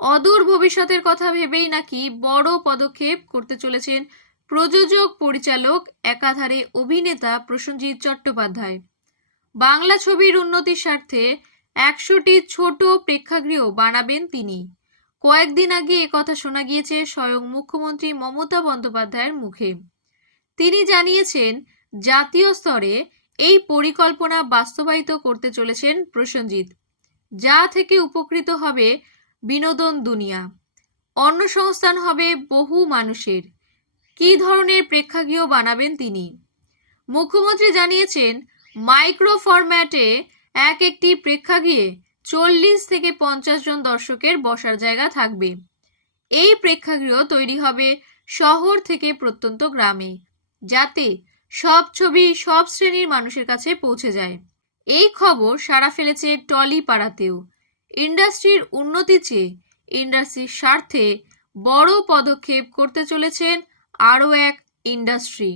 অদূর ভবিষ্যতের কথা ভেবেই নাকি বড় পদক্ষেপ করতে চলেছেন প্রযোজক, পরিচালক, একাধারে অভিনেতা প্রসেনজিৎ চট্টোপাধ্যায়। বাংলা ছবির উন্নতির স্বার্থে একশোটি ছোট প্রেক্ষাগৃহ বানাবেন তিনি। কয়েকদিন আগে কথা শোনা গিয়েছে স্বয়ং মুখ্যমন্ত্রী মমতা বন্দ্যোপাধ্যায়ের মুখে। তিনি জানিয়েছেন, জাতীয় স্তরে এই পরিকল্পনা বাস্তবায়িত করতে চলেছেন প্রসেনজিৎ। যা থেকে উপকৃত হবে বিনোদন দুনিয়া। অন্নসংস্থান হবে বহু মানুষের। কী ধরনের প্রেক্ষাগৃহ বানাবেন তিনি? মুখ্যমন্ত্রী জানিয়েছেন, মাইক্রো ফরম্যাটে এক একটি প্রেক্ষাগৃহে চল্লিশ থেকে পঞ্চাশ জন দর্শকের বসার জায়গা থাকবে। এই প্রেক্ষাগৃহ তৈরি হবে শহর থেকে প্রত্যন্ত গ্রামে, যাতে সব ছবি সব শ্রেণির মানুষের কাছে পৌঁছে যায়। এই খবর সাড়া ফেলেছে টলি পাড়াতেও ইন্ডাস্ট্রির উন্নতি চেয়ে ইন্ডাস্ট্রির স্বার্থে বড় পদক্ষেপ করতে চলেছেন আরও এক ইন্ডাস্ট্রি।